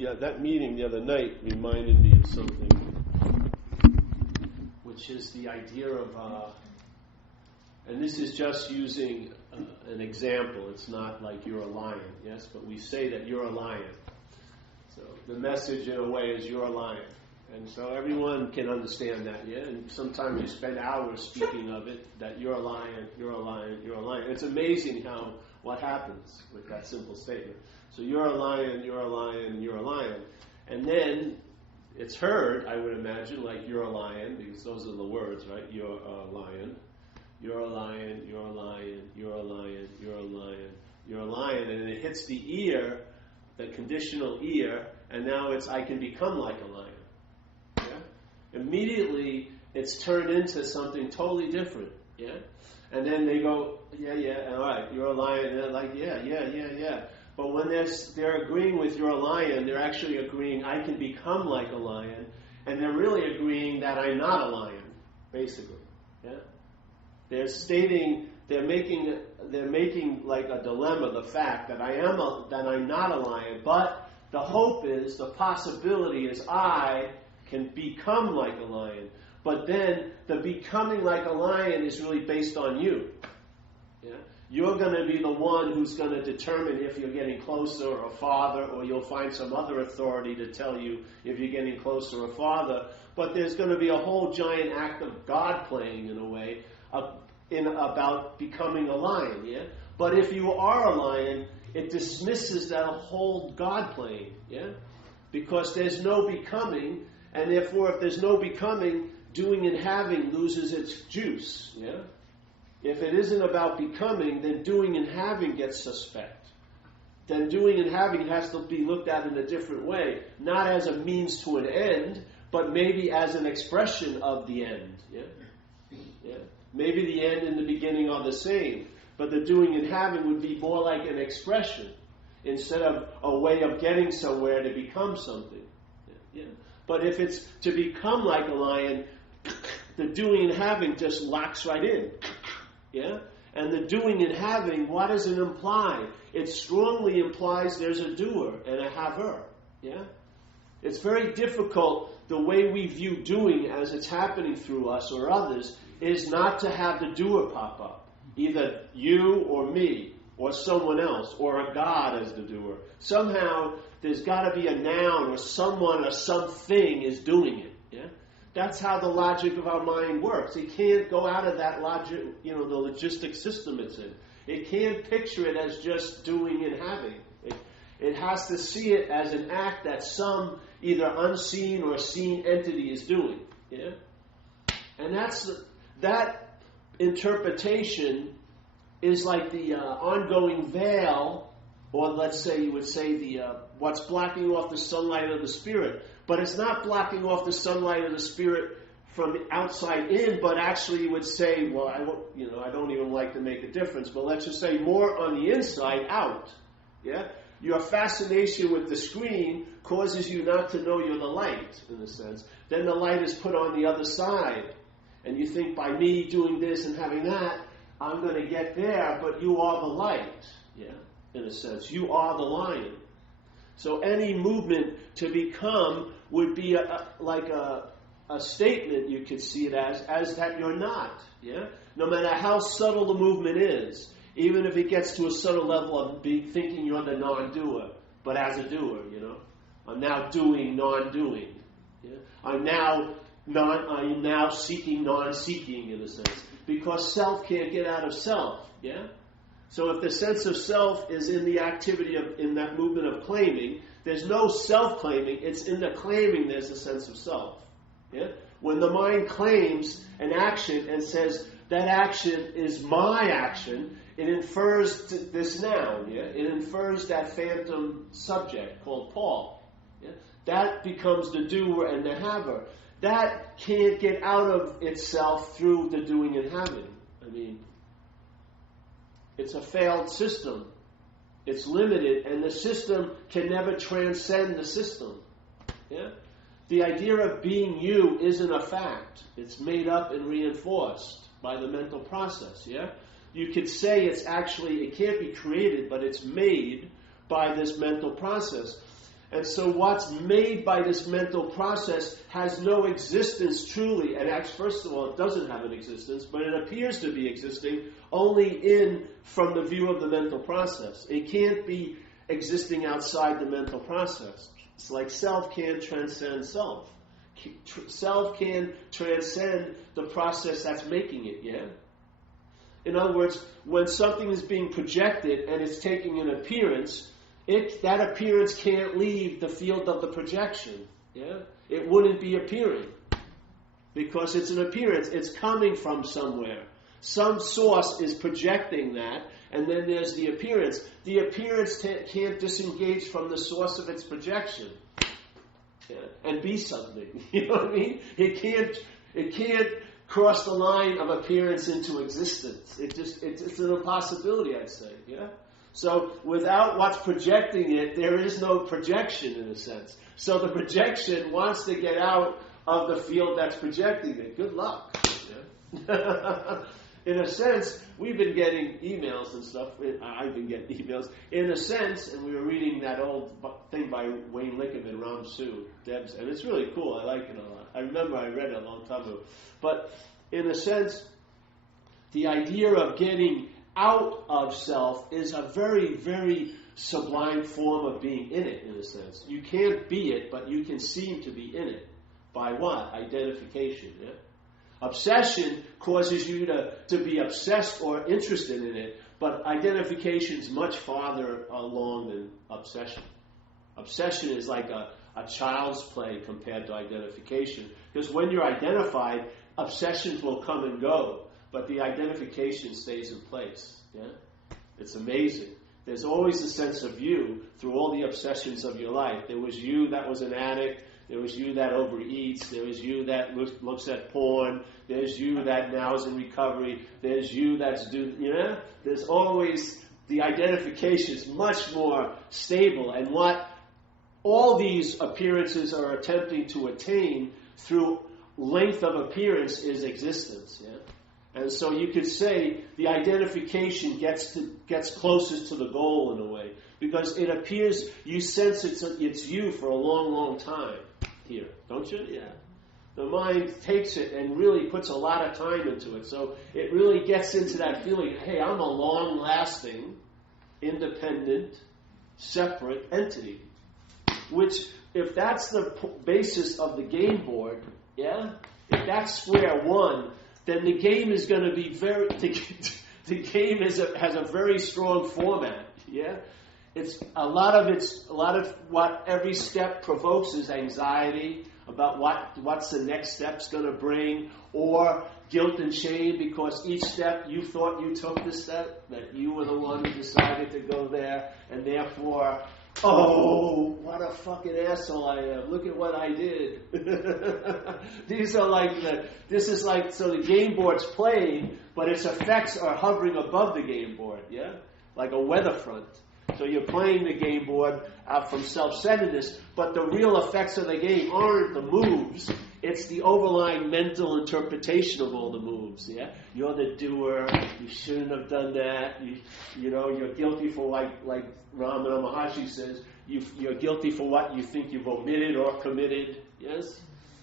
that meeting the other night reminded me of something, which is the idea of, and this is just using an example. It's not like you're a lion, yes, but we say that you're a lion. So the message in a way is you're a lion. And so everyone can understand that, yeah? And sometimes you spend hours speaking of it, that you're a lion, you're a lion, you're a lion. It's amazing what happens with that simple statement. So you're a lion, you're a lion, you're a lion. And then it's heard, I would imagine, like you're a lion, because those are the words, right? You're a lion, you're a lion, you're a lion, you're a lion, you're a lion, you're a lion. And it hits the ear, the conditional ear, and now it's I can become like a lion. Yeah? Immediately, it's turned into something totally different. Yeah? And then they go, yeah, all right, you're a lion. And they're like, yeah. But when they're agreeing with you're a lion, they're actually agreeing I can become like a lion, and they're really agreeing that I'm not a lion, basically. Yeah? They're making like a dilemma the fact that that I'm not a lion, but the hope is, the possibility is I can become like a lion. But then the becoming like a lion is really based on you. Yeah? You're going to be the one who's going to determine if you're getting closer or farther, or you'll find some other authority to tell you if you're getting closer or farther. But there's going to be a whole giant act of God playing, in a way, about becoming a lion. Yeah? But if you are a lion, it dismisses that whole God playing. Yeah? Because there's no becoming, and therefore if there's no becoming, doing and having loses its juice. Yeah? If it isn't about becoming, then doing and having gets suspect. Then doing and having has to be looked at in a different way, not as a means to an end, but maybe as an expression of the end. Yeah? Yeah? Maybe the end and the beginning are the same, but the doing and having would be more like an expression instead of a way of getting somewhere to become something. Yeah? Yeah? But if it's to become like a lion, the doing and having just locks right in. Yeah? And the doing and having, what does it imply? It strongly implies there's a doer and a haver. Yeah? It's very difficult, the way we view doing as it's happening through us or others, is not to have the doer pop up. Either you or me, or someone else, or a God as the doer. Somehow, there's got to be a noun or someone or something is doing it. Yeah? That's how the logic of our mind works. It can't go out of that logic, the logistic system it's in. It can't picture it as just doing and having. It has to see it as an act that some either unseen or seen entity is doing. Yeah? And that interpretation is like the ongoing veil, or let's say you would say the what's blocking off the sunlight of the spirit. But it's not blocking off the sunlight of the spirit from outside in, but actually you would say, well, I don't even like to make a difference, but let's just say more on the inside out. Yeah? Your fascination with the screen causes you not to know you're the light, in a sense. Then the light is put on the other side. And you think by me doing this and having that, I'm going to get there, but you are the light. Yeah? In a sense. You are the lion. So any movement to become would be like a statement, you could see it as that you're not. Yeah? No matter how subtle the movement is, even if it gets to a subtle level of thinking you're the non-doer, but as a doer, I'm now doing non-doing. Yeah? I'm now seeking non-seeking, in a sense, because self can't get out of self. Yeah? So if the sense of self is in the activity in that movement of claiming, there's no self-claiming. It's in the claiming there's a sense of self. Yeah? When the mind claims an action and says, that action is my action, it infers this noun. Yeah? It infers that phantom subject called Paul. Yeah? That becomes the doer and the haver. That can't get out of itself through the doing and having. It's a failed system. It's limited, and the system can never transcend the system. Yeah? The idea of being you isn't a fact. It's made up and reinforced by the mental process. Yeah? You could say it can't be created, but it's made by this mental process. And so what's made by this mental process has no existence truly. And actually, first of all, it doesn't have an existence, but it appears to be existing only from the view of the mental process. It can't be existing outside the mental process. It's like self can't transcend self. Self can transcend the process that's making it, yeah? In other words, when something is being projected and it's taking an appearance, that appearance can't leave the field of the projection. Yeah? It wouldn't be appearing. Because it's an appearance. It's coming from somewhere. Some source is projecting that, and then there's the appearance. The appearance can't disengage from the source of its projection. Yeah? And be something. You know what I mean? It can't cross the line of appearance into existence. It's an impossibility, I'd say. Yeah? So without what's projecting it, there is no projection in a sense. So the projection wants to get out of the field that's projecting it. Good luck. Yeah? In a sense, we've been getting emails and stuff. I've been getting emails. In a sense, and we were reading that old thing by Wayne Lickerman, Ram Su, Debs, and it's really cool. I like it a lot. I remember I read it a long time ago. But in a sense, the idea of getting out of self is a very, very sublime form of being in it, in a sense. You can't be it, but you can seem to be in it. By what? Identification. Yeah? Obsession causes you to be obsessed or interested in it, but identification is much farther along than obsession. Obsession is like a child's play compared to identification, because when you're identified, obsessions will come and go, but the identification stays in place. Yeah? It's amazing. There's always a sense of you through all the obsessions of your life. There was you that was an addict. There was you that overeats. There was you that looks at porn. There's you that now is in recovery. There's you that's There's always, the identification is much more stable. And what all these appearances are attempting to attain through length of appearance is existence. Yeah? And so you could say the identification gets closest to the goal in a way, because it appears, you sense it's you for a long, long time here, don't you? Yeah. The mind takes it and really puts a lot of time into it. So it really gets into that feeling, hey, I'm a long-lasting, independent, separate entity. Which, if that's the basis of the game board, yeah, if that's square one, then the game is going to be the game has a very strong format. Yeah, it's a lot of what every step provokes is anxiety about what's the next step's going to bring, or guilt and shame because each step you thought you took the step, that you were the one who decided to go there, and therefore, oh, what a fucking asshole I am. Look at what I did. So the game board's playing, but its effects are hovering above the game board, yeah? Like a weather front. So you're playing the game board out from self-centeredness, but the real effects of the game aren't the moves. It's the overlying mental interpretation of all the moves, yeah? You're the doer. You shouldn't have done that. You're guilty for, like Ramana Maharshi says, you're guilty for what you think you've omitted or committed, yes?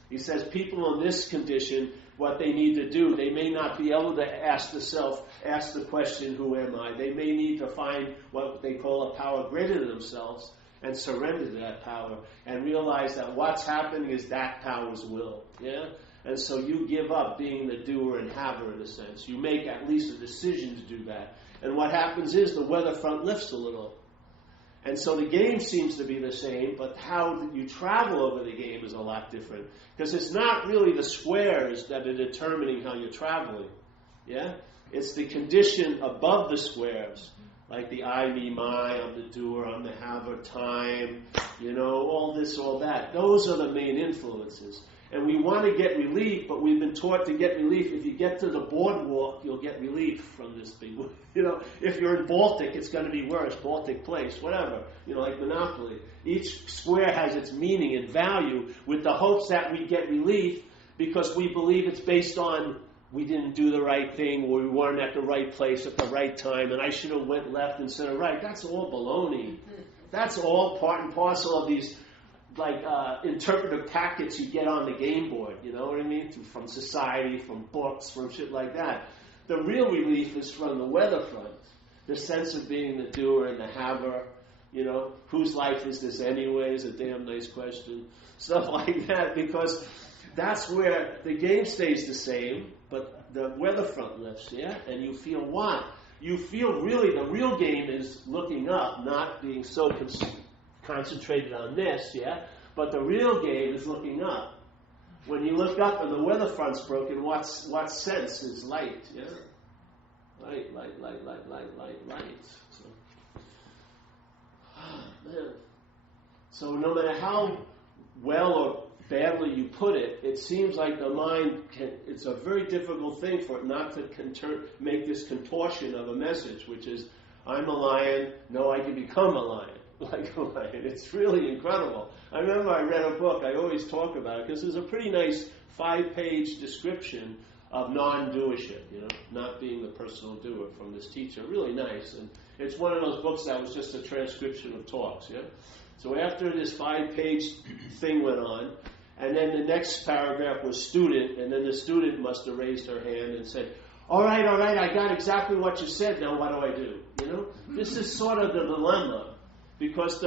He says people in this condition, what they need to do, they may not be able to ask the question, who am I? They may need to find what they call a power greater than themselves and surrender to that power and realize that what's happening is that power's will. Yeah? And so you give up being the doer and haver in a sense. You make at least a decision to do that. And what happens is the weather front lifts a little. And so the game seems to be the same, but how you travel over the game is a lot different. Because it's not really the squares that are determining how you're traveling. Yeah? It's the condition above the squares. Like the I, me, my, I'm the doer, I'm the haver, time, all this, all that. Those are the main influences. And we want to get relief, but we've been taught to get relief. If you get to the boardwalk, you'll get relief from this thing. If you're in Baltic, it's going to be worse. Baltic Place, whatever. Like Monopoly. Each square has its meaning and value with the hopes that we get relief because we believe it's based on we didn't do the right thing or we weren't at the right place at the right time and I should have went left instead of right. That's all baloney. That's all part and parcel of these interpretive packets you get on the game board, you know what I mean? From society, from books, from shit like that. The real relief is from the weather front. The sense of being the doer and the haver, you know, whose life is this anyway is a damn nice question. Stuff like that, because that's where the game stays the same, but the weather front lifts, yeah? And you feel what? You feel really the real game is looking up, not being so concentrated on this, yeah? But the real game is looking up. When you look up and the weather front's broken, what sense is light, yeah? Light. So, man. So no matter how well or badly you put it, it seems like the mind it's a very difficult thing for it not to make this contortion of a message, which is, I'm a lion, no, I can become a lion. Like a lion. It's really incredible. I remember I read a book, I always talk about it, because there's a pretty nice 5-page description of non-doership, you know, not being the personal doer from this teacher. Really nice. And it's one of those books that was just a transcription of talks, yeah? So after this 5-page thing went on, and then the next paragraph was student, and then the student must have raised her hand and said, all right, I got exactly what you said, now what do I do? You know? This is sort of the dilemma, because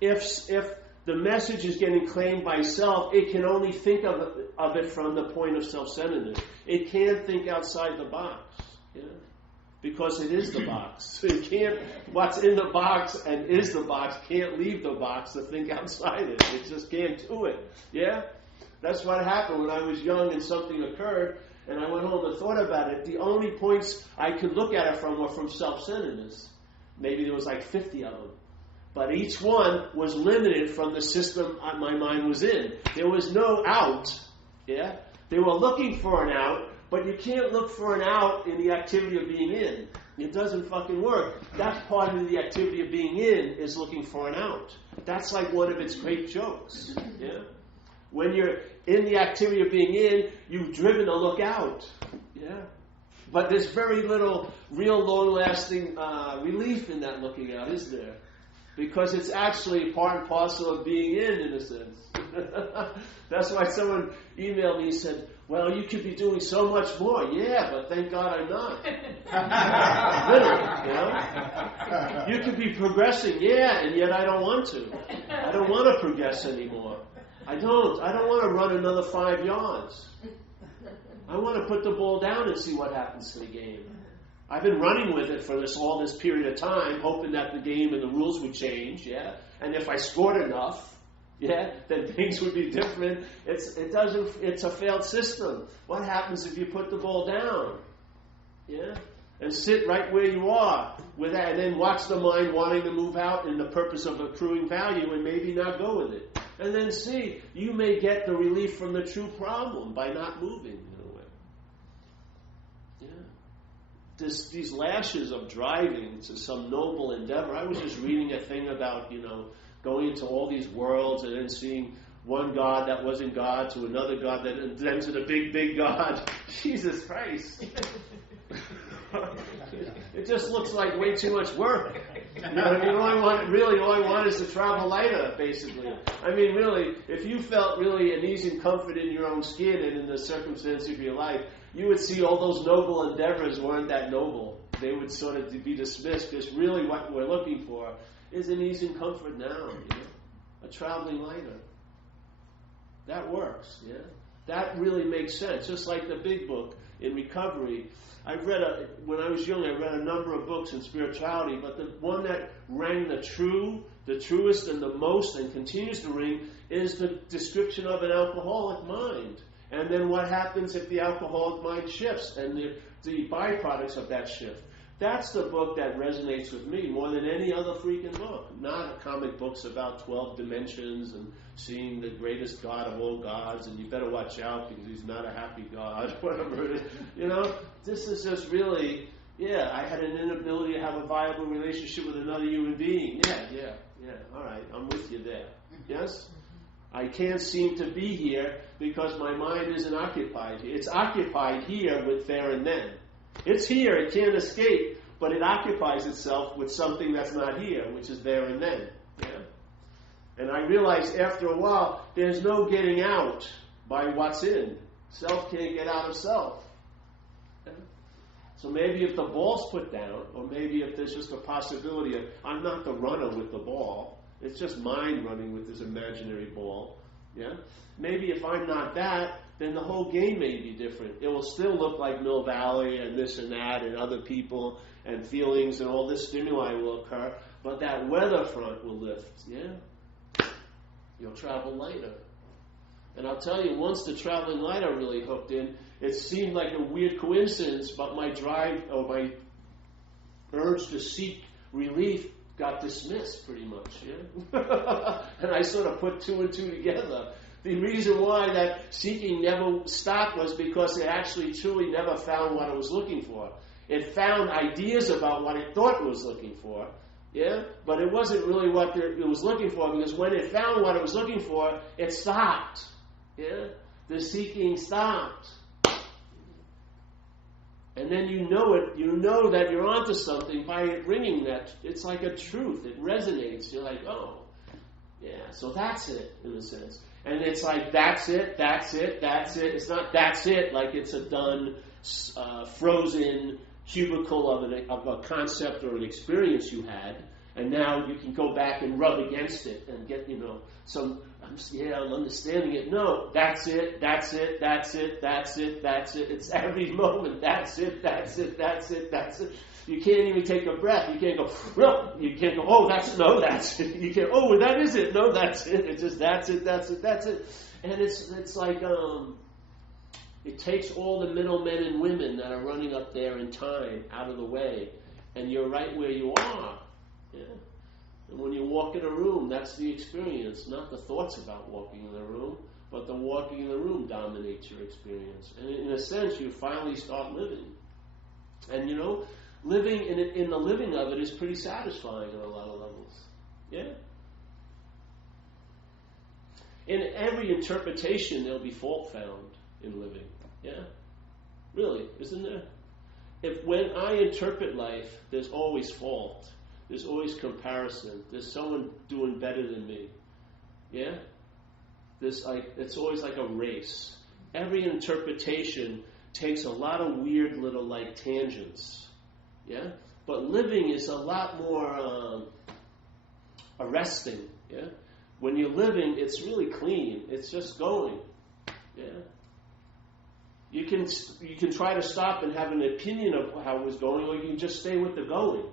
if the message is getting claimed by self, it can only think of it from the point of self-centeredness. It can't think outside the box, you know? Because it is the box. It can't, what's in the box and is the box can't leave the box to think outside it. It just can't do it. Yeah? That's what happened when I was young and something occurred and I went home and thought about it. The only points I could look at it from were from self-centeredness. Maybe there was like 50 of them. But each one was limited from the system my mind was in. There was no out. Yeah? They were looking for an out, but you can't look for an out in the activity of being in. It doesn't fucking work. That's part of the activity of being in, is looking for an out. That's like one of its great jokes. Yeah? When you're in the activity of being in, you've driven to look out. Yeah? But there's very little real long-lasting relief in that looking out, is there? Because it's actually part and parcel of being in a sense. That's why someone emailed me and said, well, you could be doing so much more. Yeah, but thank God I'm not. Literally, you know? You could be progressing, yeah, and yet I don't want to. I don't want to progress anymore. I don't want to run another 5 yards. I want to put the ball down and see what happens to the game. I've been running with it for all this period of time, hoping that the game and the rules would change, yeah? And if I scored enough, yeah, then things would be different. It's a failed system. What happens if you put the ball down? Yeah? And sit right where you are with that, and then watch the mind wanting to move out in the purpose of accruing value and maybe not go with it. And then see, you may get the relief from the true problem by not moving in a way. Yeah. These lashes of driving to some noble endeavor. I was just reading a thing about, going into all these worlds and then seeing one God that wasn't God to another God and then to the big, big God. Jesus Christ. It just looks like way too much work. You know what I mean? All I want is to travel lighter, basically. I mean, really, if you felt really an ease and comfort in your own skin and in the circumstance of your life, you would see all those noble endeavors weren't that noble. They would sort of be dismissed, because really what we're looking for is an ease and comfort now, a traveling lighter. That works, yeah? That really makes sense. Just like the big book in recovery. When I was young, I read a number of books in spirituality, but the one that rang the truest and the most and continues to ring is the description of an alcoholic mind. And then what happens if the alcoholic mind shifts and the byproducts of that shift. That's the book that resonates with me more than any other freaking book. Not comic books about 12 dimensions and seeing the greatest God of all gods, and you better watch out because he's not a happy God, whatever it is. This is just really, I had an inability to have a viable relationship with another human being. Yeah, all right, I'm with you there. Yes? I can't seem to be here because my mind isn't occupied here. It's occupied here with there and then. It's here, it can't escape, but it occupies itself with something that's not here, which is there and then. Yeah? And I realized after a while, there's no getting out by what's in. Self can't get out of self. Yeah? So maybe if the ball's put down, or maybe if there's just a possibility of, I'm not the runner with the ball, it's just mind running with this imaginary ball. Yeah? Maybe if I'm not that, then the whole game may be different. It will still look like Mill Valley and this and that and other people and feelings and all this stimuli will occur, but that weather front will lift. Yeah? You'll travel lighter. And I'll tell you, once the traveling lighter really hooked in, it seemed like a weird coincidence, but my drive or my urge to seek relief got dismissed pretty much. Yeah? And I sort of put two and two together. The reason why that seeking never stopped was because it actually truly never found what it was looking for. It found ideas about what it thought it was looking for, yeah, but it wasn't really what it was looking for, because when it found what it was looking for, it stopped. Yeah, the seeking stopped. And then you know it, you know that you're onto something by it ringing that. It's like a truth. It resonates. You're like, oh, yeah, so that's it, in a sense. And it's like, that's it, that's it, that's it. It's not that's it, like it's a done, frozen cubicle of a concept or an experience you had. And now you can go back and rub against it and get, some, I'm understanding it. No, that's it, that's it, that's it, that's it, that's it. It's every moment, that's it, that's it, that's it, that's it. You can't even take a breath. You can't go, no, you can't go, oh, that's it, no, that's it. You can't, oh, that is it, no, that's it. It's just, that's it, that's it, that's it. And it's like, it takes all the middlemen and women that are running up there in time out of the way, and you're right where you are. Yeah. And when you walk in a room, that's the experience, not the thoughts about walking in the room, but the walking in the room dominates your experience. And in a sense, you finally start living. And living in the living of it is pretty satisfying on a lot of levels. Yeah? In every interpretation, there'll be fault found in living. Yeah? Really, isn't there? When I interpret life, there's always fault. There's always comparison. There's someone doing better than me. Yeah? It's always like a race. Every interpretation takes a lot of weird little tangents. Yeah? But living is a lot more arresting. Yeah? When you're living, it's really clean. It's just going. Yeah? You can try to stop and have an opinion of how it was going, or you can just stay with the going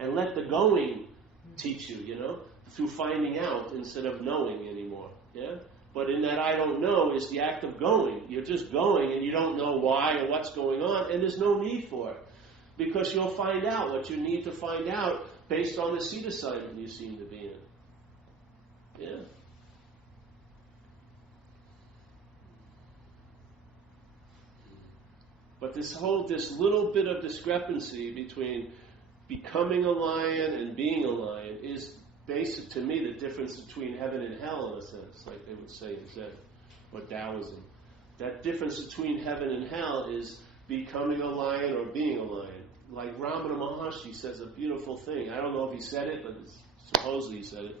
and let the going teach you, through finding out instead of knowing anymore. Yeah? But in that I don't know is the act of going. You're just going and you don't know why or what's going on, and there's no need for it. Because you'll find out what you need to find out based on the seat assignment you seem to be in. Yeah? But this little bit of discrepancy between becoming a lion and being a lion is basic to me the difference between heaven and hell, in a sense, like they would say in Zen or Taoism. That difference between heaven and hell is becoming a lion or being a lion. Like Ramana Maharshi says a beautiful thing. I don't know if he said it, but supposedly he said it.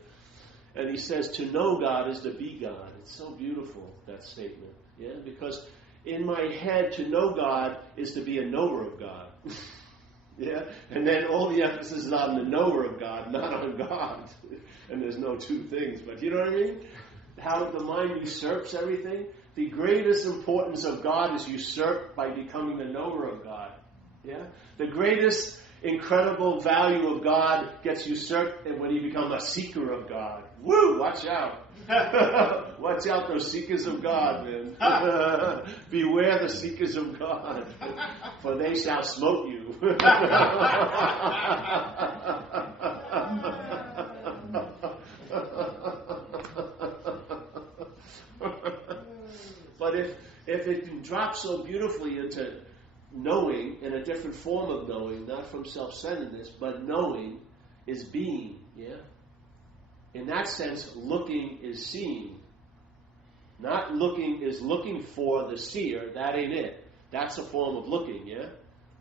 And he says, to know God is to be God. It's so beautiful, that statement. Yeah, because in my head, to know God is to be a knower of God. Yeah, and then all the emphasis is on the knower of God, not on God. And there's no two things, but you know what I mean? How the mind usurps everything. The greatest importance of God is usurped by becoming the knower of God. Yeah, the greatest incredible value of God gets usurped when you become a seeker of God. Woo! Watch out. Watch out, those seekers of God, man. Beware the seekers of God, for they shall smote you. But if it can drop so beautifully into knowing, in a different form of knowing, not from self-centeredness, but knowing is being, yeah? In that sense, looking is seeing. Not looking is looking for the seer. That ain't it. That's a form of looking, yeah?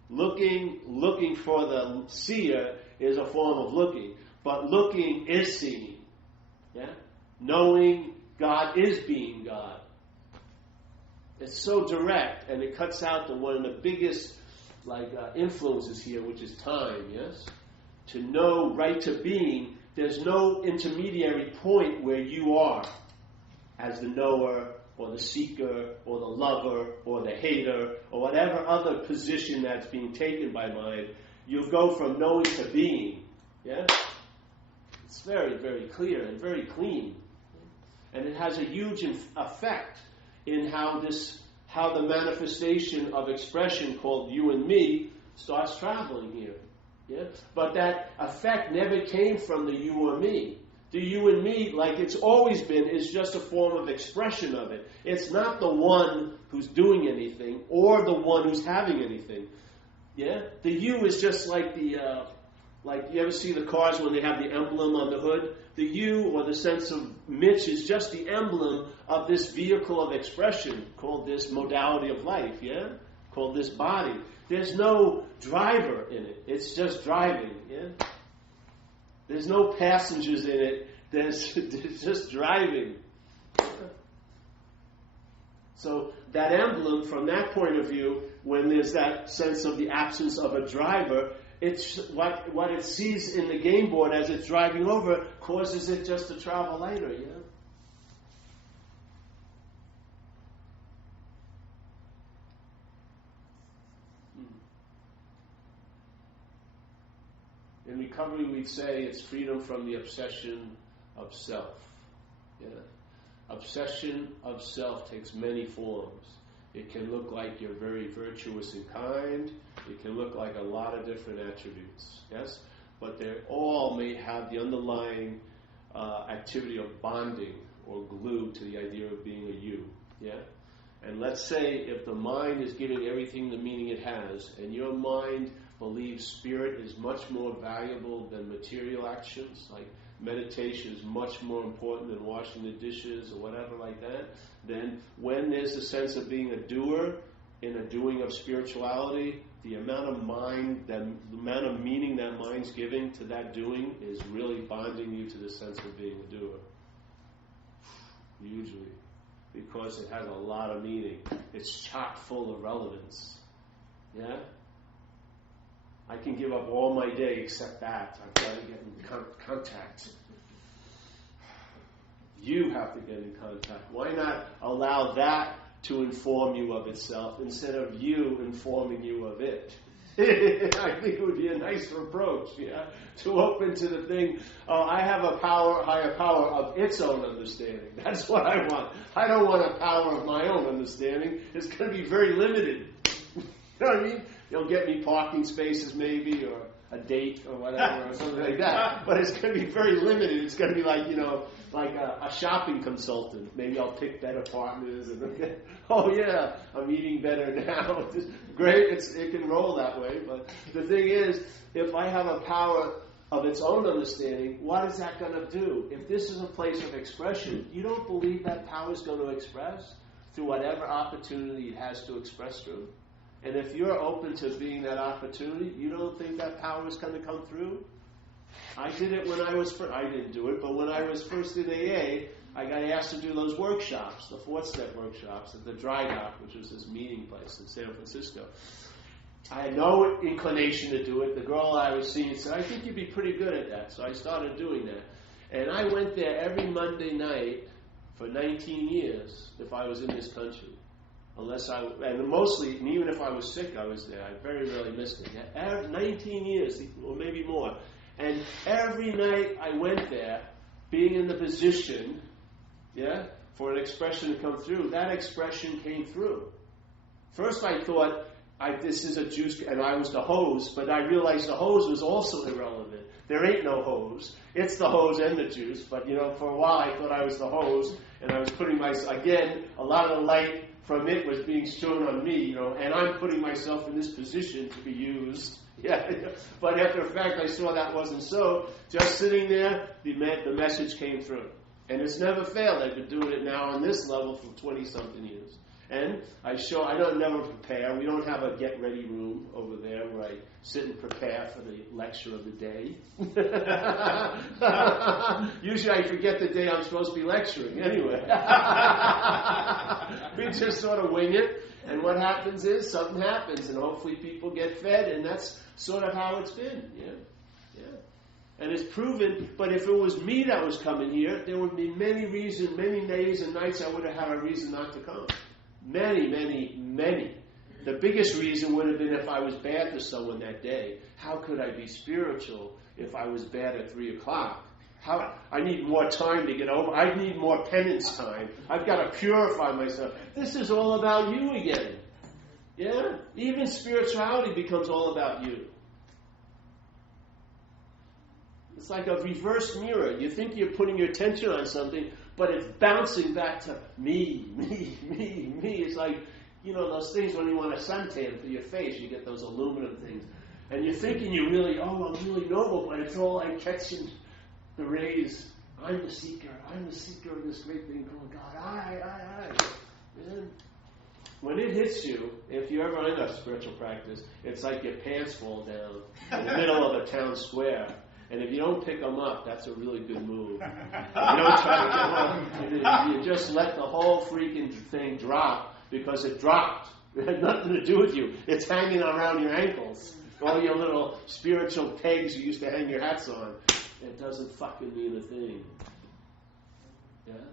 Looking for the seer is a form of looking. But looking is seeing. Yeah? Knowing God is being God. It's so direct, and it cuts out one of the biggest influences here, which is time, yes? To know right to being, there's no intermediary point where you are as the knower or the seeker or the lover or the hater or whatever other position that's being taken by mind. You go from knowing to being. Yeah? It's very, very clear and very clean. And it has a huge effect in how the manifestation of expression called you and me starts traveling here. Yeah? But that effect never came from the you or me. The you and me, like it's always been, is just a form of expression of it. It's not the one who's doing anything or the one who's having anything. Yeah? The you is just like you ever see the cars when they have the emblem on the hood? The you, or the sense of Mitch, is just the emblem of this vehicle of expression called this modality of life, yeah? Called this body. There's no driver in it. It's just driving, yeah? There's no passengers in it. There's just driving. So that emblem, from that point of view, when there's that sense of the absence of a driver, it's what it sees in the game board as it's driving over causes it just to travel later, yeah? In recovery, we'd say it's freedom from the obsession of self. Yeah? Obsession of self takes many forms. It can look like you're very virtuous and kind. It can look like a lot of different attributes. Yes? But they all may have the underlying activity of bonding or glue to the idea of being a you. Yeah? And let's say if the mind is giving everything the meaning it has, and your mind believes spirit is much more valuable than material actions, like meditation is much more important than washing the dishes or whatever like that, then when there's a sense of being a doer in a doing of spirituality, the amount of meaning that mind's giving to that doing is really bonding you to the sense of being a doer. Usually. Because it has a lot of meaning. It's chock full of relevance. Yeah? I can give up all my day except that. I've got to get in contact. You have to get in contact. Why not allow that to inform you of itself instead of you informing you of it? I think it would be a nicer approach, yeah? To open to the thing, I have a higher power of its own understanding. That's what I want. I don't want a power of my own understanding. It's going to be very limited. You know what I mean? You'll get me parking spaces maybe, or a date or whatever, or something like that. But it's going to be very limited. It's going to be like, like a shopping consultant. Maybe I'll pick better partners. And oh yeah, I'm eating better now. Great, it can roll that way. But the thing is, if I have a power of its own understanding, what is that going to do? If this is a place of expression, you don't believe that power is going to express through whatever opportunity it has to express through? And if you're open to being that opportunity, you don't think that power is going to come through? I did it when I was first. I didn't do it, but when I was first in AA, I got asked to do those workshops, the 4-step workshops at the Dry Dock, which was this meeting place in San Francisco. I had no inclination to do it. The girl I was seeing said, I think you'd be pretty good at that. So I started doing that. And I went there every Monday night for 19 years if I was in this country. And mostly, and even if I was sick, I was there. I very rarely missed it. 19 years, or maybe more. And every night I went there, being in the position, for an expression to come through. That expression came through. First I thought, this is a juice, and I was the hose, but I realized the hose was also irrelevant. There ain't no hose. It's the hose and the juice, but for a while I thought I was the hose, and I was putting again, a lot of the light from it was being shown on me, and I'm putting myself in this position to be used. Yeah, but after the fact, I saw that wasn't so. Just sitting there, the message came through. And it's never failed. I've been doing it now on this level for 20-something years. And I don't never prepare. We don't have a get ready room over there where I sit and prepare for the lecture of the day. Usually I forget the day I'm supposed to be lecturing anyway. We just sort of wing it, and what happens is something happens, and hopefully people get fed, and that's sort of how it's been. Yeah. And it's proven, but if it was me that was coming here, there would be many days and nights I would have had a reason not to come. Many. The biggest reason would have been if I was bad to someone that day. How could I be spiritual if I was bad at 3 o'clock? I need more time to get over. I need more penance time. I've got to purify myself. This is all about you again. Yeah? Even spirituality becomes all about you. It's like a reverse mirror. You think you're putting your attention on something, but it's bouncing back to me. It's like, those things when you want a suntan for your face, you get those aluminum things. And you're thinking I'm really noble, but it's all like catching the rays. I'm the seeker of this great thing called God. I. And when it hits you, if you're ever in a spiritual practice, it's like your pants fall down in the middle of a town square. And if you don't pick them up, that's a really good move. You don't try to get up. You just let the whole freaking thing drop because it dropped. It had nothing to do with you. It's hanging around your ankles. All your little spiritual pegs you used to hang your hats on. It doesn't fucking mean a thing. Yeah?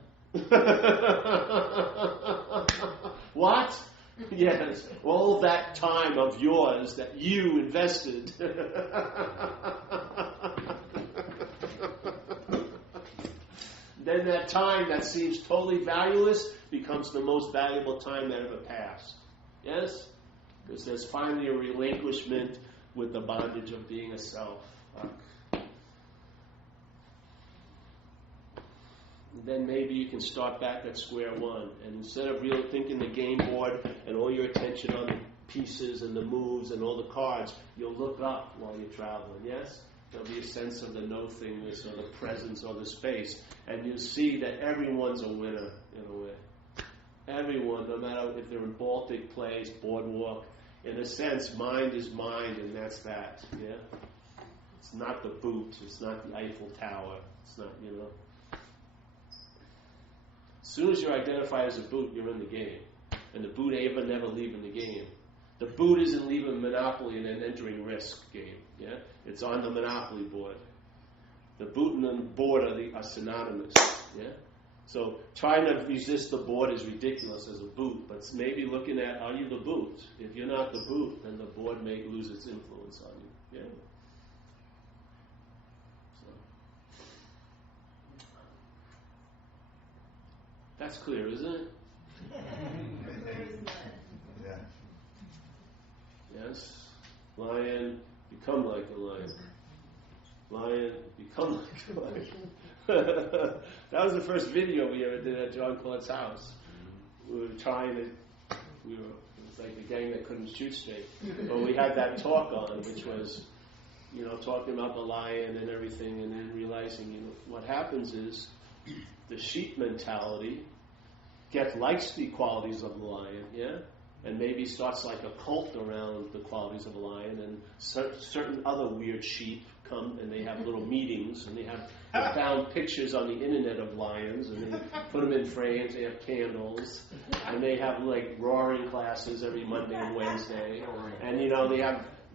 What? Yes, all that time of yours that you invested. Then that time that seems totally valueless becomes the most valuable time that ever passed. Yes? Because there's finally a relinquishment with the bondage of being a self. Then maybe you can start back at square one. And instead of really thinking the game board and all your attention on the pieces and the moves and all the cards, you'll look up while you're traveling, yes? There'll be a sense of the no-thingness or the presence or the space. And you'll see that everyone's a winner in a way. Everyone, no matter if they're in Baltic Place, Boardwalk, in a sense, mind is mind and that's that, yeah? It's not the boot. It's not the Eiffel Tower. It's not, As soon as you're identified as a boot, you're in the game. And the boot never leaving the game. The boot isn't leaving Monopoly and then entering Risk game. Yeah? It's on the Monopoly board. The boot and the board are synonymous. Yeah? So trying to resist the board is ridiculous as a boot, but maybe looking at, are you the boot? If you're not the boot, then the board may lose its influence on you. Yeah? That's clear, isn't it? Yes. Lion, become like a lion. Lion, become like a lion. That was the first video we ever did at John Claude's house. We were it was like the gang that couldn't shoot straight. But we had that talk on, which was, talking about the lion and everything, and then realizing, what happens is, the sheep mentality likes the qualities of the lion, yeah? And maybe starts like a cult around the qualities of a lion, and certain other weird sheep come and they have little meetings, and they found pictures on the internet of lions, and they put them in frames, they have candles, and they have like roaring classes every Monday and Wednesday, and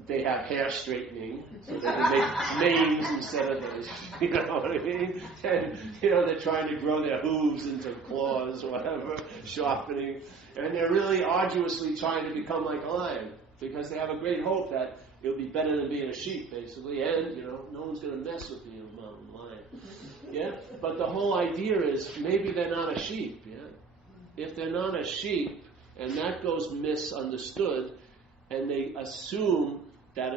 they have hair straightening, so they can make names instead of those, you know what I mean? And, they're trying to grow their hooves into claws or whatever, sharpening. And they're really arduously trying to become like a lion, because they have a great hope that it'll be better than being a sheep, basically, and, no one's going to mess with being a mountain lion. Yeah? But the whole idea is, maybe they're not a sheep, yeah? If they're not a sheep, and that goes misunderstood, and they assume that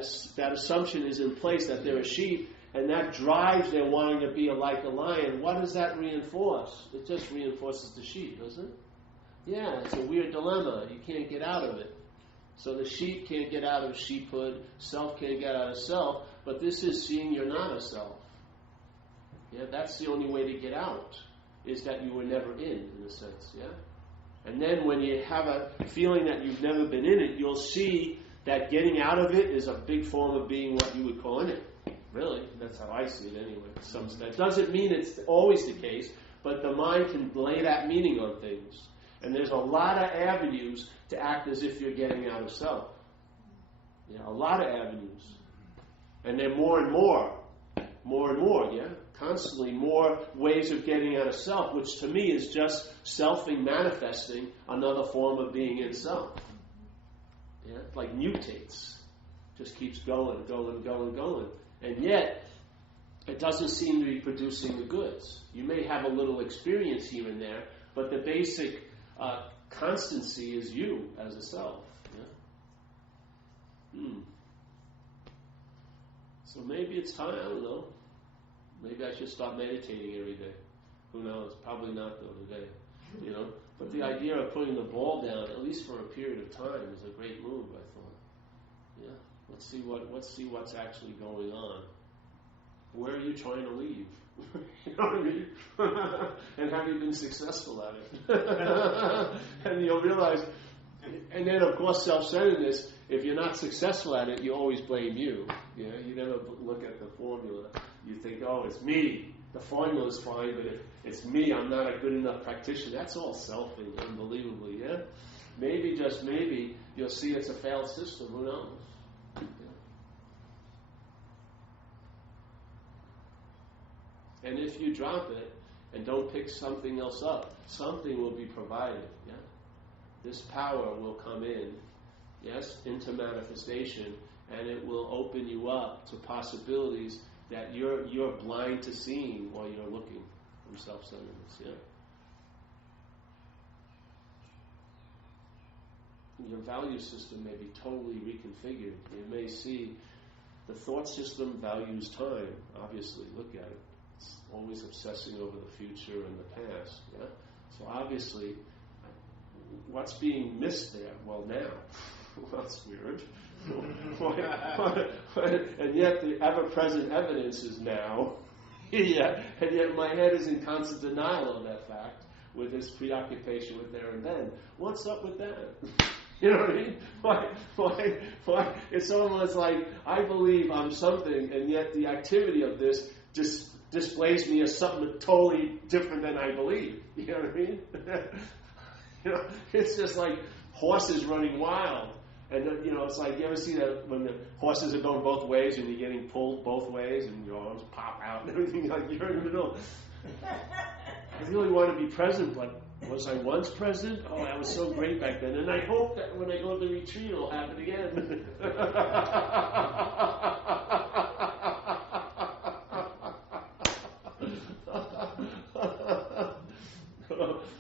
assumption is in place that they're a sheep, and that drives their wanting to be like a lion, what does that reinforce? It just reinforces the sheep, doesn't it? Yeah, it's a weird dilemma. You can't get out of it. So the sheep can't get out of sheephood, self can't get out of self, but this is seeing you're not a self. Yeah, that's the only way to get out, is that you were never in a sense, yeah? And then when you have a feeling that you've never been in it, you'll see that getting out of it is a big form of being what you would call in it. Really, that's how I see it anyway. That doesn't mean it's always the case, but the mind can lay that meaning on things. And there's a lot of avenues to act as if you're getting out of self. A lot of avenues. And they're more and more, constantly more ways of getting out of self, which to me is just selfing manifesting another form of being in self. Like mutates. Just keeps going. And yet, it doesn't seem to be producing the goods. You may have a little experience here and there, but the basic constancy is you as a self. So maybe it's time, I don't know. Maybe I should start meditating every day. Who knows? Probably not though today. But the idea of putting the ball down, at least for a period of time, is a great move, I thought. Let's see what's actually going on. Where are you trying to leave? You know what I mean? And have you been successful at it? And you'll realize, and then of course self-centeredness, if you're not successful at it, you always blame you. You never look at the formula. You think, oh, it's me. The formula's fine, but if it's me, I'm not a good enough practitioner. That's all selfing, unbelievably, Maybe, just maybe, you'll see it's a failed system. Who knows? And if you drop it and don't pick something else up, something will be provided. This power will come in, into manifestation, and it will open you up to possibilities that you're blind to seeing while you're looking from self-centeredness. Your value system may be totally reconfigured. You may see the thought system values time. Obviously, look at it. It's always obsessing over the future and the past. So obviously, what's being missed there? Well, now. Well, that's weird. And yet the ever-present evidence is now. And yet my head is in constant denial of that fact with this preoccupation with there and then. What's up with that? You know what I mean? Why? It's almost like I believe I'm something, and yet the activity of this just displays me as something totally different than I believe. You know what I mean? It's just like horses running wild. And, it's like, you ever see that when the horses are going both ways and you're getting pulled both ways and your arms pop out and everything, like you're in the middle. I really want to be present, but was I once present? Oh, that was so great back then. And I hope that when I go to the retreat, it'll happen again.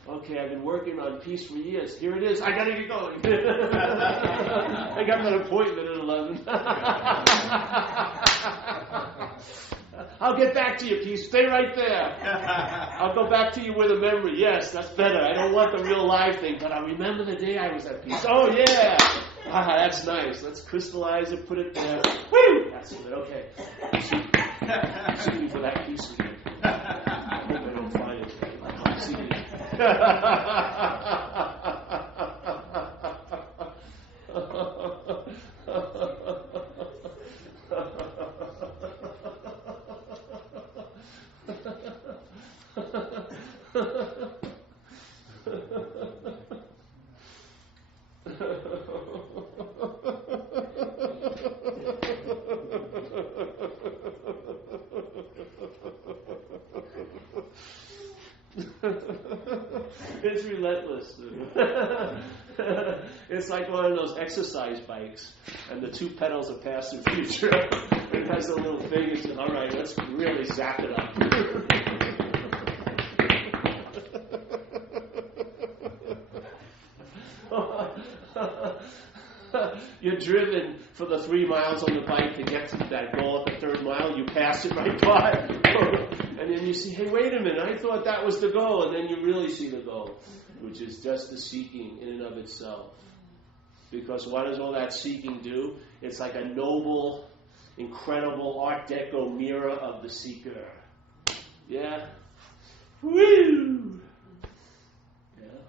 Okay, I've been working on peace for years. Here it is. I got to get going. I got an appointment at 11. I'll get back to you, peace. Stay right there. I'll go back to you with a memory. Yes, that's better. I don't want the real live thing, but I remember the day I was at peace. Oh, yeah. That's nice. Let's crystallize it, put it there. Woo! That's good. Okay. Shooting for that peace again. I hope I don't find it. I'll see you. It's relentless. It's like one of those exercise bikes, and the two pedals are past and future. It has a little thing. It says, "All right, let's really zap it up." You're driven for the 3 miles on the bike to get to that goal at the 3rd mile. You pass it right by. And then you see, hey, wait a minute, I thought that was the goal. And then you really see the goal, which is just the seeking in and of itself. Because what does all that seeking do? It's like a noble, incredible Art Deco mirror of the seeker. Yeah? Woo! Yeah.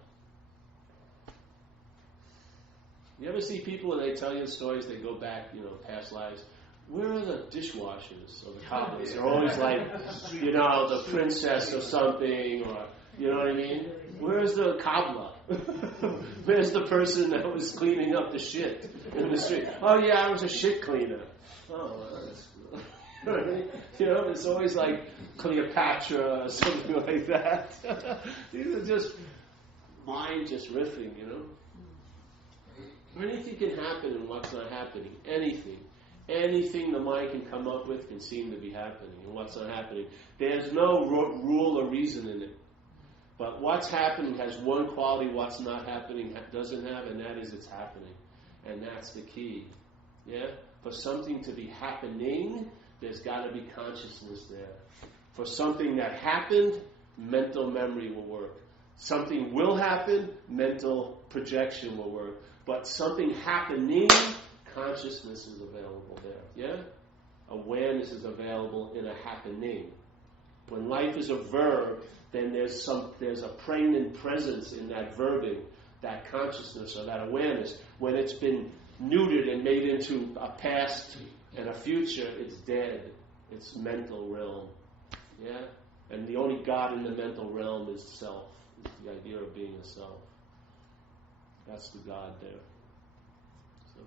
You ever see people when they tell you stories, they go back, past lives? Where are the dishwashers or the cobblers? They're always like, the princess or something, or, you know what I mean? Where's the cobbler? Where's the person that was cleaning up the shit in the street? Oh, yeah, I was a shit cleaner. Oh, that's cool. You know what I mean? It's always like Cleopatra or something like that. These are just mind just riffing, Anything can happen in what's not happening. Anything. Anything the mind can come up with can seem to be happening and what's not happening. There's no rule or reason in it. But what's happening has one quality, what's not happening doesn't have, and that is it's happening. And that's the key. Yeah? For something to be happening, there's got to be consciousness there. For something that happened, mental memory will work. Something will happen, mental projection will work. But something happening, consciousness is available there. Yeah? Awareness is available in a happening. When life is a verb, then there's a pregnant presence in that verbing, that consciousness or that awareness. When it's been neutered and made into a past and a future, it's dead. It's mental realm. Yeah? And the only God in the mental realm is self. It's the idea of being a self. That's the God there. So,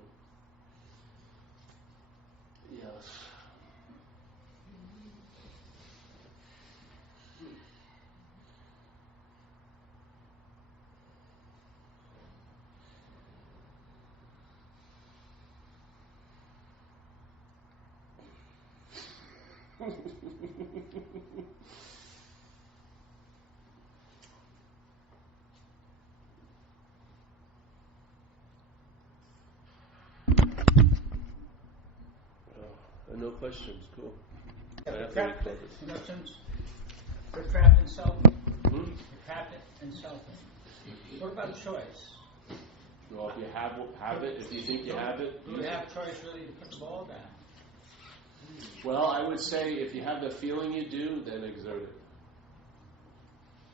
yes. No questions. Cool. We're trapped in self. We're trapped in self. What about choice? Well, if you have it, if you think you have it. Do you have choice really to put the ball down? Well, I would say if you have the feeling you do, then exert it.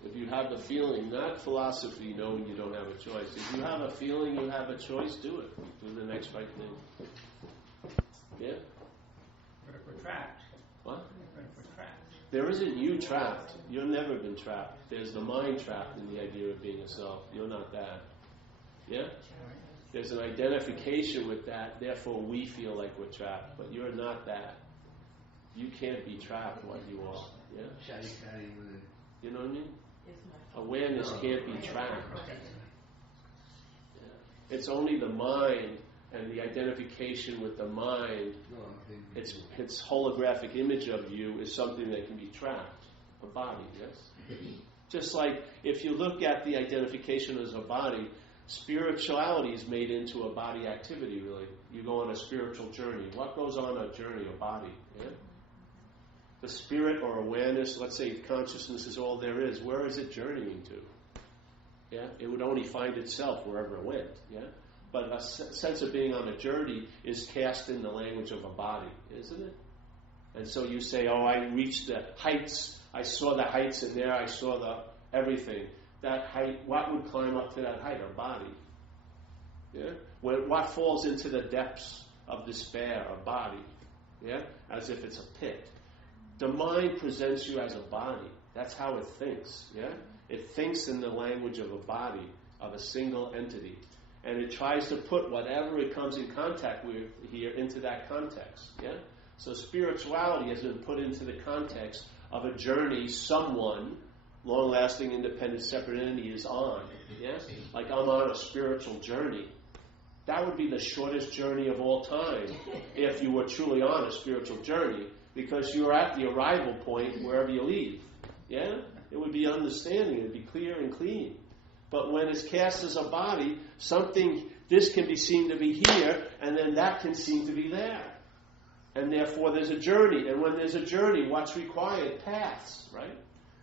If you have the feeling, not philosophy, knowing you don't have a choice. If you have a feeling you have a choice, do it. Do the next right thing. Yeah? But if we're trapped. What? But if we're trapped. There isn't you trapped. You've never been trapped. There's the mind trapped in the idea of being a self. You're not that. Yeah? There's an identification with that, therefore we feel like we're trapped. But you're not that. You can't be trapped what you are. Yeah? You know what I mean? Awareness can't be trapped. Yeah. It's only the mind and the identification with the mind. Its holographic image of you is something that can be trapped. A body, yes? Just like if you look at the identification as a body, spirituality is made into a body activity, really. You go on a spiritual journey. What goes on a journey? A body. Yeah? The spirit or awareness, let's say consciousness is all there is. Where is it journeying to? Yeah? It would only find itself wherever it went. Yeah? But a sense of being on a journey is cast in the language of a body, isn't it? And so you say, oh, I reached the heights. I saw the heights in there. I saw the everything. That height, what would climb up to that height? A body. Yeah? What falls into the depths of despair? A body. Yeah? As if it's a pit. The mind presents you as a body. That's how it thinks. Yeah? It thinks in the language of a body, of a single entity. And it tries to put whatever it comes in contact with here into that context. Yeah? So spirituality has been put into the context of a journey someone, long-lasting, independent, separate entity is on. Yes? Like I'm on a spiritual journey. That would be the shortest journey of all time if you were truly on a spiritual journey, because you're at the arrival point wherever you leave. Yeah? It would be understanding. It would be clear and clean. But when it's cast as a body, this can be seen to be here, and then that can seem to be there. And therefore there's a journey. And when there's a journey, what's required? Paths, right?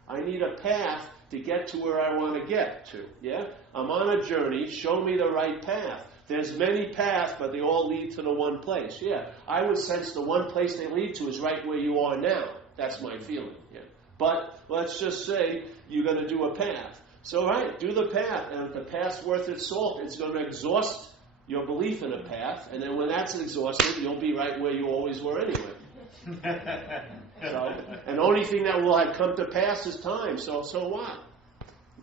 I need a path to get to where I want to get to. Yeah? I'm on a journey. Show me the right path. There's many paths, but they all lead to the one place. Yeah. I would sense the one place they lead to is right where you are now. That's my feeling. Yeah. But let's just say you're going to do a path. So, right, do the path. And if the path's worth its salt, it's going to exhaust your belief in a path, and then when that's exhausted, you'll be right where you always were anyway. So, and the only thing that will have come to pass is time. So what?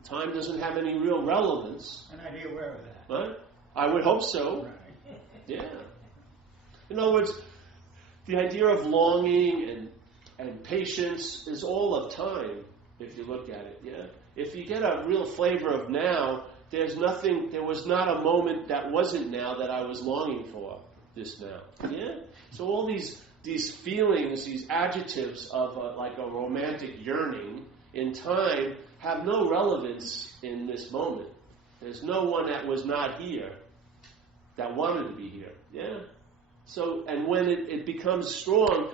Time doesn't have any real relevance. And are you aware of that? Right? I would hope so. Right. Yeah. In other words, the idea of longing and patience is all of time, if you look at it. Yeah. If you get a real flavor of now, there was not a moment that wasn't now that I was longing for this now. Yeah. So all these feelings, these adjectives of like a romantic yearning in time have no relevance in this moment. There's no one that was not here that wanted to be here. Yeah. So, and when it becomes strong,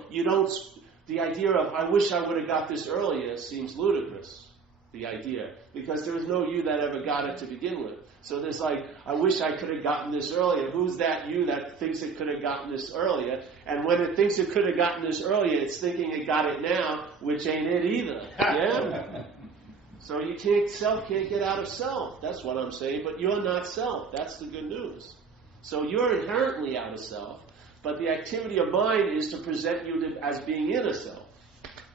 the idea of, I wish I would have got this earlier seems ludicrous, the idea, because there was no you that ever got it to begin with. So there's like, I wish I could have gotten this earlier. Who's that you that thinks it could have gotten this earlier? And when it thinks it could have gotten this earlier, it's thinking it got it now, which ain't it either. Yeah? So self can't get out of self. That's what I'm saying. But you're not self. That's the good news. So you're inherently out of self, but the activity of mind is to present you as being in a self.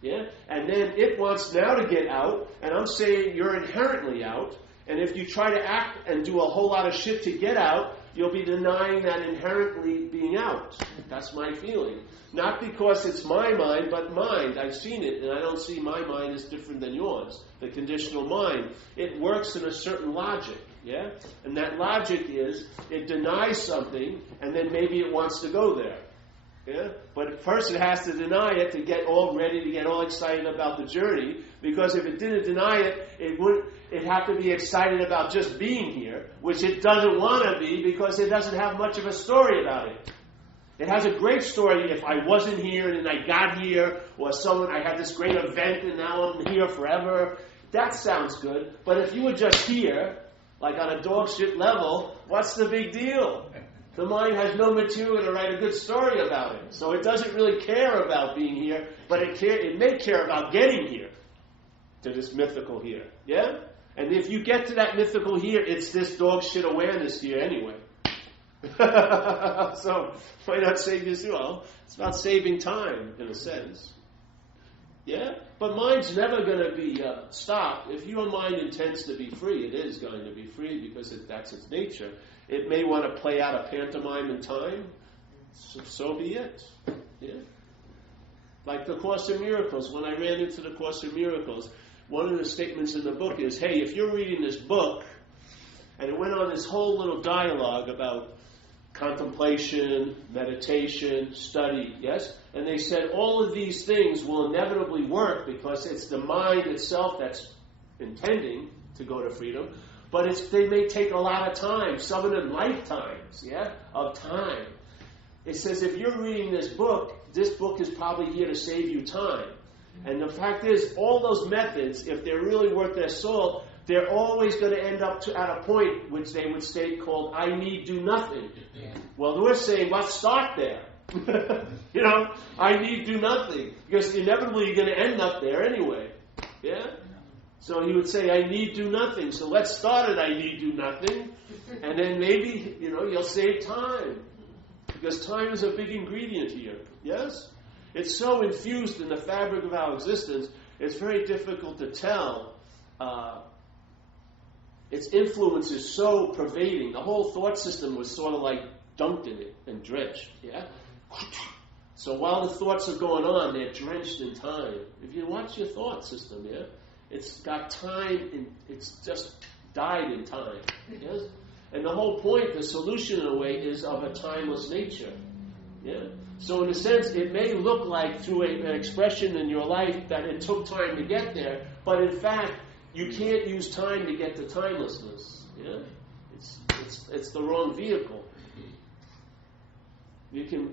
Yeah? And then it wants now to get out, and I'm saying you're inherently out. And if you try to act and do a whole lot of shit to get out, you'll be denying that inherently being out. That's my feeling. Not because it's my mind, but mind. I've seen it, and I don't see my mind as different than yours. The conditional mind. It works in a certain logic, yeah? And that logic is, it denies something, and then maybe it wants to go there. Yeah? But first it has to deny it to get all ready, to get all excited about the journey, because if it didn't deny it, it'd have to be excited about just being here, which it doesn't want to be because it doesn't have much of a story about it. It has a great story if I wasn't here and then I got here, or I had this great event and now I'm here forever. That sounds good. But if you were just here, like on a dog shit level, what's the big deal? The mind has no material to write a good story about it. So it doesn't really care about being here, but it may care about getting here, to this mythical here. Yeah? And if you get to that mythical here, it's this dog shit awareness here anyway. So, why not save this? Well, it's about saving time, in a sense. Yeah? But mind's never going to be stopped. If your mind intends to be free, it is going to be free because that's its nature. It may want to play out a pantomime in time. So be it. Yeah? Like the Course in Miracles. When I ran into the Course in Miracles, one of the statements in the book is, hey, if you're reading this book, and it went on this whole little dialogue about contemplation, meditation, study, yes? And they said all of these things will inevitably work because it's the mind itself that's intending to go to freedom, but they may take a lot of time, some of them lifetimes, yeah, of time. It says if you're reading this book is probably here to save you time. And the fact is, all those methods, if they're really worth their salt, they're always going to end up at a point which they would state called, I need do nothing. Yeah. Well, we're saying, let's start there. I need do nothing. Because inevitably you're going to end up there anyway. Yeah? So he would say, I need do nothing. So let's start at I need do nothing. And then maybe, you'll save time. Because time is a big ingredient here. Yes? It's so infused in the fabric of our existence, it's very difficult to tell. Its influence is so pervading. The whole thought system was sort of like dunked in it and drenched. Yeah? So while the thoughts are going on, they're drenched in time. If you watch your thought system, yeah, it's got time, it's just died in time. Yes? And the whole point, the solution in a way, is of a timeless nature. Yeah? So in a sense, it may look like through an expression in your life that it took time to get there, but in fact, you can't use time to get to timelessness. Yeah? It's the wrong vehicle. You can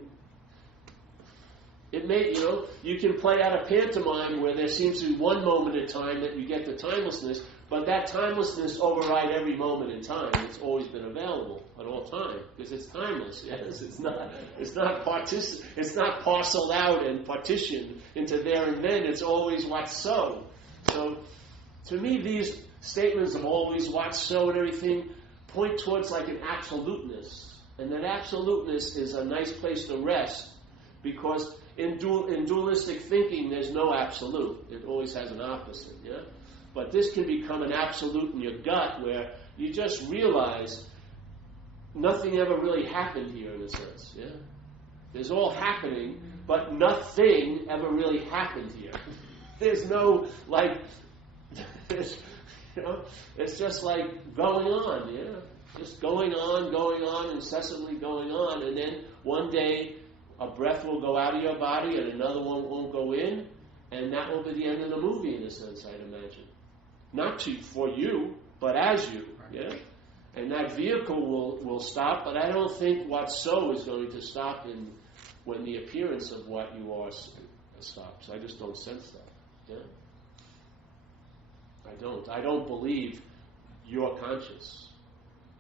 play out a pantomime where there seems to be one moment in time that you get to timelessness, but that timelessness override every moment in time. It's always been available at all time because it's timeless. Yes, it's not parceled out and partitioned into there and then. It's always what's so. So, to me, these statements of always what's so and everything point towards like an absoluteness. And that absoluteness is a nice place to rest, because in dualistic thinking, there's no absolute. It always has an opposite, yeah? But this can become an absolute in your gut, where you just realize nothing ever really happened here, in a sense, yeah? There's all happening, but nothing ever really happened here. There's no, like, it's just like going on, yeah? Just going on, incessantly going on, and then one day a breath will go out of your body and another one won't go in, and that will be the end of the movie, in a sense, I'd imagine. Not for you, but as you, yeah? And that vehicle will stop, but I don't think what's so is going to stop when the appearance of what you are stops. I just don't sense that, yeah? I don't believe you're conscious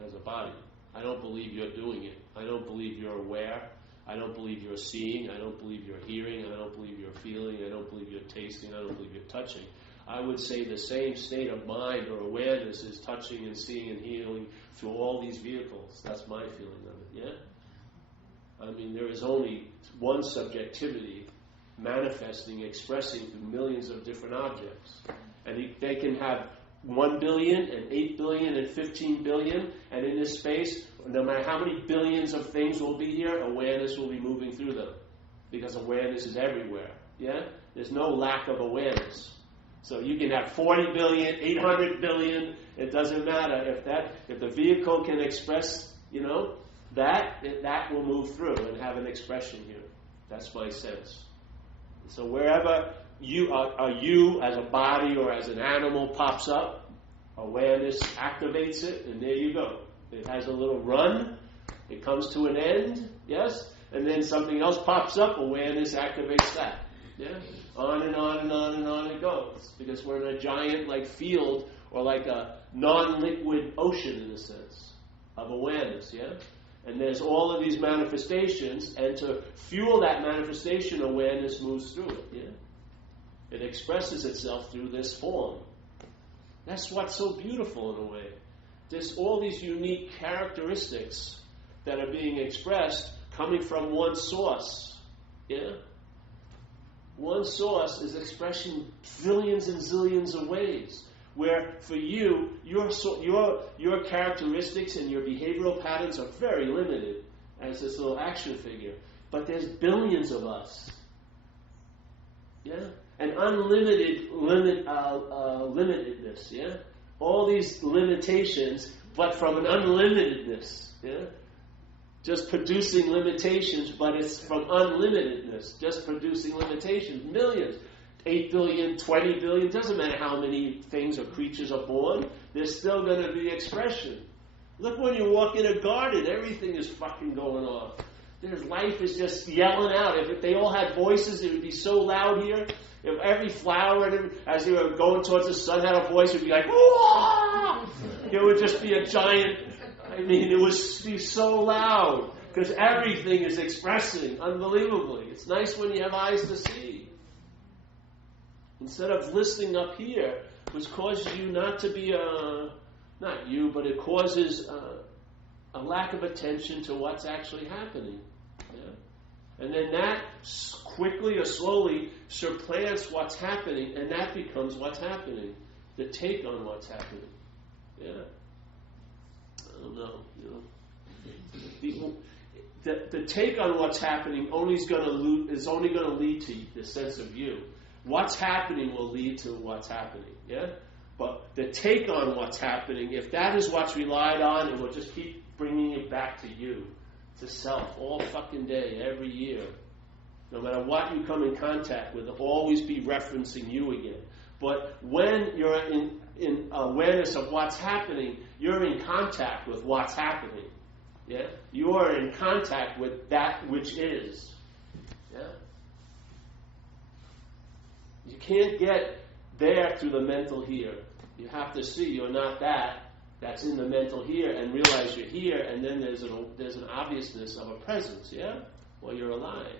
as a body. I don't believe you're doing it. I don't believe you're aware. I don't believe you're seeing. I don't believe you're hearing. I don't believe you're feeling. I don't believe you're tasting. I don't believe you're touching. I would say the same state of mind or awareness is touching and seeing and hearing through all these vehicles. That's my feeling of it, yeah? I mean, there is only one subjectivity manifesting, expressing through millions of different objects. And they can have 1 billion and 8 billion and 15 billion, and in this space, no matter how many billions of things will be here, awareness will be moving through them, because awareness is everywhere, yeah? There's no lack of awareness. So you can have 40 billion, 800 billion, it doesn't matter. If the vehicle can express, that will move through and have an expression here. That's my sense. So wherever you as a body or as an animal pops up, awareness activates it, and there you go. It has a little run, it comes to an end, yes? And then something else pops up, awareness activates that. Yeah? On and on and on and on it goes. Because we're in a giant field, or like a non-liquid ocean, in a sense, of awareness, yeah? And there's all of these manifestations, and to fuel that manifestation, awareness moves through it, yeah? It expresses itself through this form. That's what's so beautiful in a way. There's all these unique characteristics that are being expressed coming from one source, yeah? One source is expressing zillions and zillions of ways. Where for you, your characteristics and your behavioral patterns are very limited as this little action figure. But there's billions of us. Yeah? And unlimited limitedness, yeah? All these limitations, but from an unlimitedness, yeah? Just producing limitations, but it's from unlimitedness. Just producing limitations. Millions. 8 billion, 20 billion. Doesn't matter how many things or creatures are born. There's still going to be expression. Look, when you walk in a garden, everything is fucking going on. Life is just yelling out. If they all had voices, it would be so loud here. If every flower, as you were going towards the sun, had a voice, it would be like, whoa! It would just be a giant... it would be so loud, because everything is expressing unbelievably. It's nice when you have eyes to see. Instead of listening up here, which causes you not to be not you, but it causes a lack of attention to what's actually happening. Yeah? And then that quickly or slowly supplants what's happening, and that becomes what's happening. The take on what's happening. Yeah. I don't know, The take on what's happening is only going to lead to the sense of you. What's happening will lead to what's happening, yeah? But the take on what's happening, if that is what's relied on, it will just keep bringing it back to you, to self, all fucking day, every year. No matter what you come in contact with, it'll always be referencing you again. But when you're in awareness of what's happening, you're in contact with what's happening. Yeah? You are in contact with that which is. Yeah? You can't get there through the mental here. You have to see you're not that's in the mental here, and realize you're here, and then there's an obviousness of a presence, yeah? While you're alive.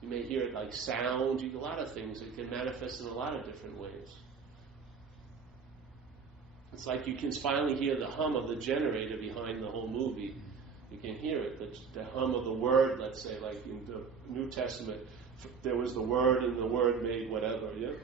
You may hear it like sound, a lot of things. It can manifest in a lot of different ways. It's like you can finally hear the hum of the generator behind the whole movie. You can hear it, the hum of the word, let's say, like in the New Testament, there was the word and the word made whatever, yeah?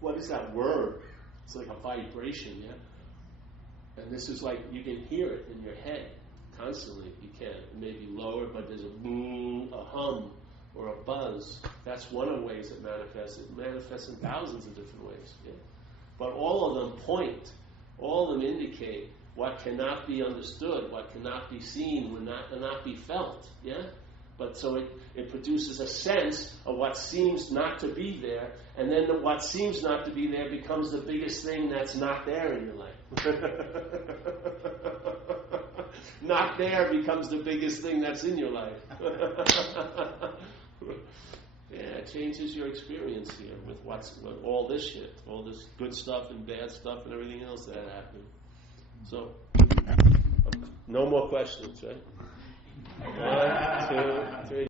What is that word? It's like a vibration, yeah? And this is like, you can hear it in your head constantly. You can. It may be lower, but there's a boom, a hum, or a buzz. That's one of the ways it manifests. It manifests in thousands of different ways. Yeah? But all of them point, all of them indicate what cannot be understood, what cannot be seen, what cannot be felt. Yeah? But so it produces a sense of what seems not to be there, and then what seems not to be there becomes the biggest thing that's not there in your life. Not there becomes the biggest thing that's in your life. Yeah, it changes your experience here with with all this shit, all this good stuff and bad stuff and everything else that happened. So, no more questions, right? 1, 2, 3.